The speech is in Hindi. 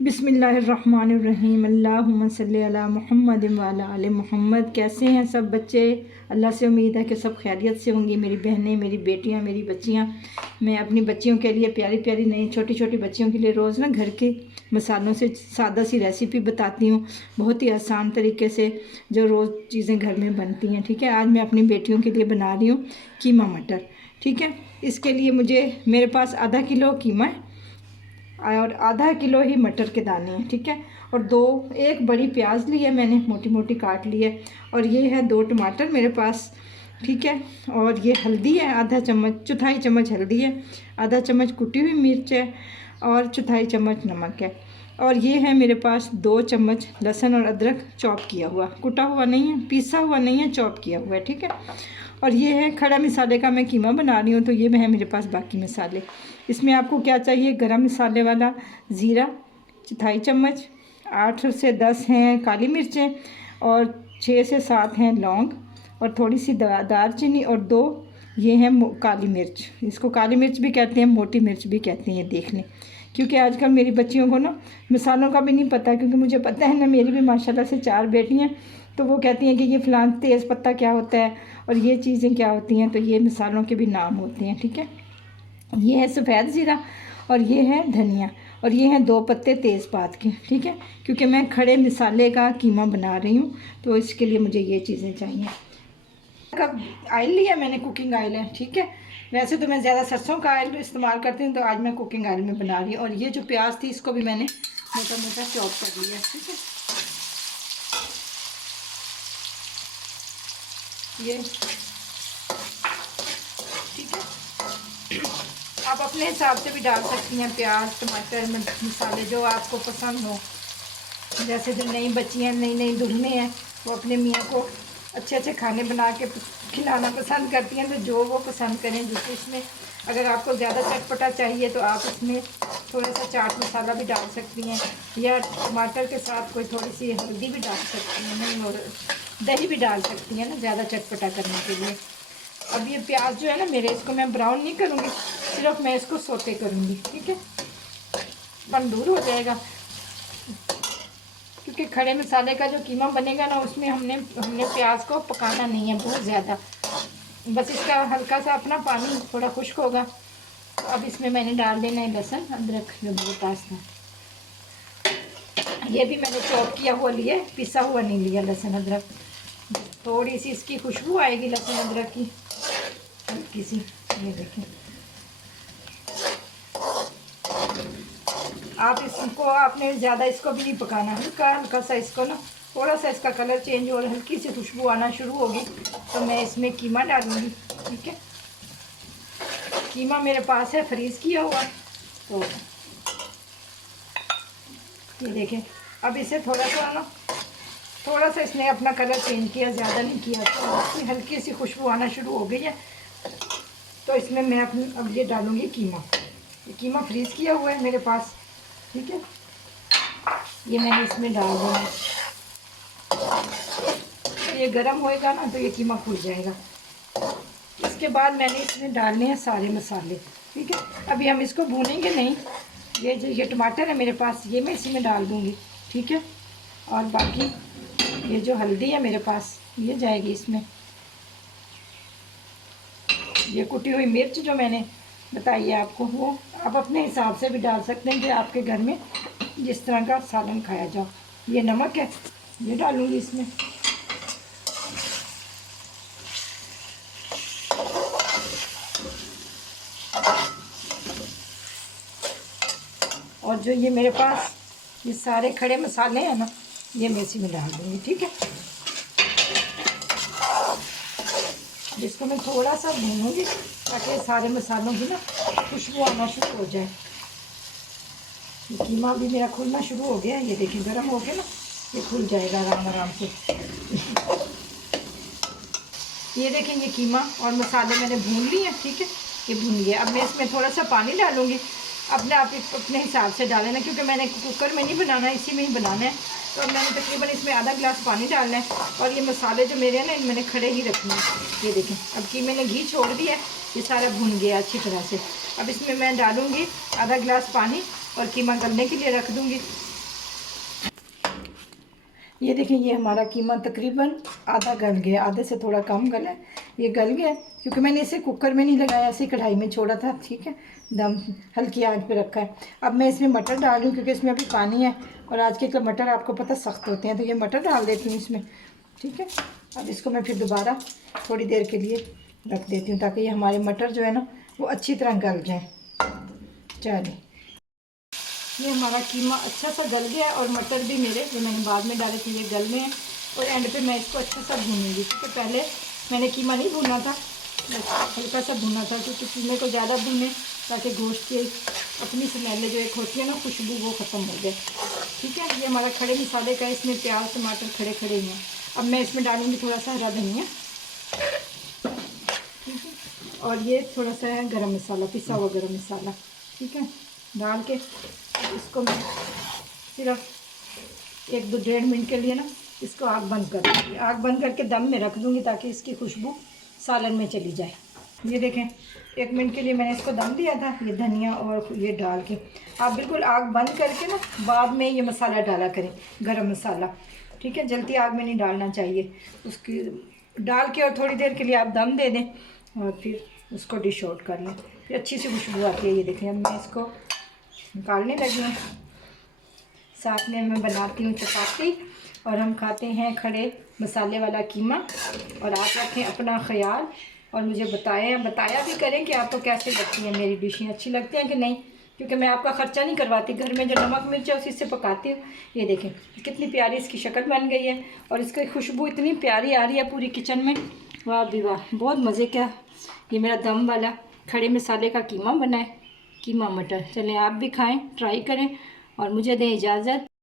बिस्मिल्लाहिर्रहमानिर्रहीम अल्लाहुम्मा सल्ली अला मुहम्मद व अला आले मुहम्मद। कैसे हैं सब बच्चे? अल्लाह से उम्मीद है कि सब खैरियत से होंगी। मेरी बहनें, मेरी बेटियां, मेरी बच्चियां, मैं अपनी बच्चियों के लिए प्यारी प्यारी नई छोटी छोटी बच्चियों के लिए रोज़ ना घर के मसालों से सादा सी रेसिपी बताती हूँ, बहुत ही आसान तरीके से, जो रोज़ चीज़ें घर में बनती हैं। ठीक है, आज मैं अपनी बेटियों के लिए बना रही हूँ कीमा मटर। ठीक है, इसके लिए मेरे पास आधा किलो कीमा है और आधा किलो ही मटर के दाने हैं। ठीक है, और एक बड़ी प्याज ली है मैंने, मोटी मोटी काट ली है, और ये है 2 टमाटर मेरे पास। ठीक है, और ये हल्दी है आधा चम्मच, चौथाई चम्मच हल्दी है, आधा चम्मच कुटी हुई मिर्च है, और चौथाई चम्मच नमक है। और ये है मेरे पास 2 चम्मच लहसुन और अदरक चॉप किया हुआ, कुटा हुआ नहीं है, पीसा हुआ नहीं है, चॉप किया हुआ है। ठीक है, और ये है खड़ा मसाले का मैं कीमा बना रही हूँ, तो ये है मेरे पास बाकी मसाले। इसमें आपको क्या चाहिए? गरम मसाले वाला ज़ीरा चौथाई चम्मच, 8 से 10 हैं काली मिर्चें, और 6 से 7 हैं लौंग, और थोड़ी सी दालचीनी, और 2 ये हैं काली मिर्च। इसको काली मिर्च भी कहते हैं, मोटी मिर्च भी कहते हैं, देख लें। क्योंकि आजकल मेरी बच्चियों को ना मसालों का भी नहीं पता, क्योंकि मुझे पता है ना, मेरी भी माशाल्लाह से 4 बेटियाँ, तो वो कहती हैं कि ये फ़लान तेज़ पत्ता क्या होता है और ये चीज़ें क्या होती हैं, तो ये मसालों के भी नाम होते हैं। ठीक है, ये है सफ़ेद ज़ीरा, और ये है धनिया, और ये हैं 2 पत्ते तेज़पात के। ठीक है, क्योंकि मैं खड़े मसाले का कीमा बना रही हूँ, तो इसके लिए मुझे ये चीज़ें चाहिए। कब ऑयल लिया मैंने, कुकिंग ऑयल है। ठीक है, वैसे तो मैं ज़्यादा सरसों का ऑयल इस्तेमाल करती हूँ, तो आज मैं कुकिंग ऑयल में बना रही हूँ। और ये जो प्याज थी, इसको भी मैंने मोटा मोटा चॉप कर लिया। ठीक है, ये ठीक है, आप अपने हिसाब से भी डाल सकती हैं प्याज, टमाटर, मसाले जो आपको पसंद हो। जैसे जो नई बच्चियाँ, नई नई दुल्हनें हैं, वो अपने मियाँ को अच्छे अच्छे खाने बना के खिलाना पसंद करती हैं, तो जो वो पसंद करें। जैसे इसमें अगर आपको ज़्यादा चटपटा चाहिए, तो आप इसमें थोड़ा सा चाट मसाला भी डाल सकती हैं, या टमाटर के साथ कोई थोड़ी सी हल्दी भी डाल सकती हैं, नहीं, और दही भी डाल सकती हैं ना, ज़्यादा चटपटा करने के लिए। अब ये प्याज जो है ना मेरे, इसको मैं ब्राउन नहीं करूँगी, सिर्फ मैं इसको सोते करूँगी। ठीक है, तंदूर हो जाएगा, क्योंकि खड़े मसाले का जो कीमा बनेगा ना, उसमें हमने प्याज को पकाना नहीं है बहुत ज़्यादा, बस इसका हल्का सा अपना पानी थोड़ा खुश्क होगा। तो अब इसमें मैंने डाल देना है लहसुन अदरक, जो मेरे पास था। ये भी मैंने चॉप किया हुआ लिया, पिसा हुआ नहीं लिया लहसुन अदरक। थोड़ी सी इसकी खुशबू आएगी लहसुन अदरक की, हल्की सी। ये देखें, आप इसको, आपने ज़्यादा इसको भी नहीं पकाना, हल्का हल्का सा इसको ना, थोड़ा सा इसका कलर चेंज और हल्की सी खुशबू आना शुरू होगी, तो मैं इसमें कीमा डालूँगी। ठीक है, कीमा मेरे पास है फ्रीज़ किया हुआ, तो ये देखें। अब इसे थोड़ा सा इसने अपना कलर चेंज किया, ज़्यादा नहीं किया, तो इसमें हल्की सी खुशबू आना शुरू हो गई है, तो इसमें मैं अब ये डालूँगी कीमा। ये कीमा फ्रीज़ किया हुआ है मेरे पास। ठीक है, ये मैंने इसमें डाल दिया। ये गरम होएगा ना, तो ये कीमा फूल जाएगा। इसके बाद मैंने इसमें डालने हैं सारे मसाले। ठीक है, अभी हम इसको भूनेंगे नहीं। ये टमाटर है मेरे पास, ये मैं इसी में डाल दूँगी। ठीक है, और बाकी ये जो हल्दी है मेरे पास, ये जाएगी इसमें। ये कुटी हुई मिर्च जो मैंने बताई है आपको, वो आप अपने हिसाब से भी डाल सकते हैं, कि आपके घर में जिस तरह का सालन खाया जाओ। ये नमक है, ये डालूँगी इसमें। और जो ये मेरे पास ये सारे खड़े मसाले हैं ना, ये मैं इसी में डाल दूँगी। ठीक है, जिसको मैं थोड़ा सा भूनूँगी, ताकि सारे मसालों की ना खुशबू आना शुरू हो जाए। ये कीमा भी मेरा खुलना शुरू हो गया है, ये देखें, गर्म हो गया ना, ये खुल जाएगा आराम आराम से। ये देखें, ये कीमा और मसाले मैंने भून लिए हैं। ठीक है, ये भून गया। अब मैं इसमें थोड़ा सा पानी डालूँगी, आप अपने हिसाब से डालें ना, क्योंकि मैंने कुकर में नहीं बनाना है, इसी में ही बनाना है। तो अब मैंने तकरीबन इसमें आधा गिलास पानी डालना है, और ये मसाले जो मेरे हैं ना, मैंने खड़े ही रखने हैं। ये देखें, अब कि मैंने घी छोड़ दिया है, ये सारा भुन गया अच्छी तरह से। अब इसमें मैं डालूँगी आधा गिलास पानी, और कीमा गलने के लिए रख दूँगी। ये देखिए, ये हमारा कीमा तकरीबन आधा गल गया, आधे से थोड़ा कम गला है। ये गल गया क्योंकि मैंने इसे कुकर में नहीं लगाया, ऐसे ही कढ़ाई में छोड़ा था। ठीक है, दम हल्की आंच पे रखा है। अब मैं इसमें मटर डाल दूँ क्योंकि इसमें अभी पानी है और आज के मटर आपको पता सख्त होते हैं, तो ये मटर डाल देती हूँ इसमें। ठीक है, अब इसको मैं फिर दोबारा थोड़ी देर के लिए रख देती हूँ ताकि ये हमारे मटर जो है ना वो अच्छी तरह गल जाए। चलिए, ये हमारा कीमा अच्छा सा गल गया और मटर भी मेरे जो मैंने बाद में डाले थे ये गल में हैं। और एंड पे मैं इसको अच्छा सा भूनूंगी क्योंकि पहले मैंने कीमा नहीं भूना था, हल्का सा भूना था क्योंकि कीमे को ज़्यादा भूने ताकि गोश्त की अपनी स्मेल जो एक होती है ना खुशबू वो ख़त्म हो जाए। ठीक है, ये हमारा खड़े मसाले का, इसमें प्याज टमाटर खड़े खड़े ही हैं। अब मैं इसमें डालूँगी थोड़ा सा हरा धनिया, ठीक है, और ये थोड़ा सा है गरम मसाला, पिसा हुआ गरम मसाला। ठीक है, डाल के इसको मैं सिर्फ 1-2 मिनट के लिए ना इसको आग बंद कर दूँगी। आग बंद करके दम में रख दूँगी ताकि इसकी खुशबू सालन में चली जाए। ये देखें, 1 मिनट के लिए मैंने इसको दम दिया था, ये धनिया और ये डाल के। आप बिल्कुल आग बंद करके ना बाद में ये मसाला डाला करें, गरम मसाला। ठीक है, जल्दी आग में नहीं डालना चाहिए, उसकी डाल के और थोड़ी देर के लिए आप दम दे दें और फिर उसको डिश आउट कर लें, फिर अच्छी सी खुशबू आती है। ये देखें, अब मैं इसको निकालने लगी हूँ। साथ में मैं बनाती हूँ चपाती और हम खाते हैं खड़े मसाले वाला कीमा। और आप रखें अपना ख्याल और मुझे बताया भी करें कि आपको कैसे लगती हैं मेरी डिशें, अच्छी लगती हैं कि नहीं, क्योंकि मैं आपका ख़र्चा नहीं करवाती, घर में जो नमक मिर्च है उसी से पकाती हूँ। ये देखें कितनी प्यारी इसकी शक्ल बन गई है और इसकी खुशबू इतनी प्यारी आ रही है पूरी किचन में। वाह भी वाह, बहुत मज़े का ये मेरा दम वाला खड़े मसाले का कीमा बना है, कीमा मटर। चलें आप भी खाएं, ट्राई करें और मुझे दें इजाज़त।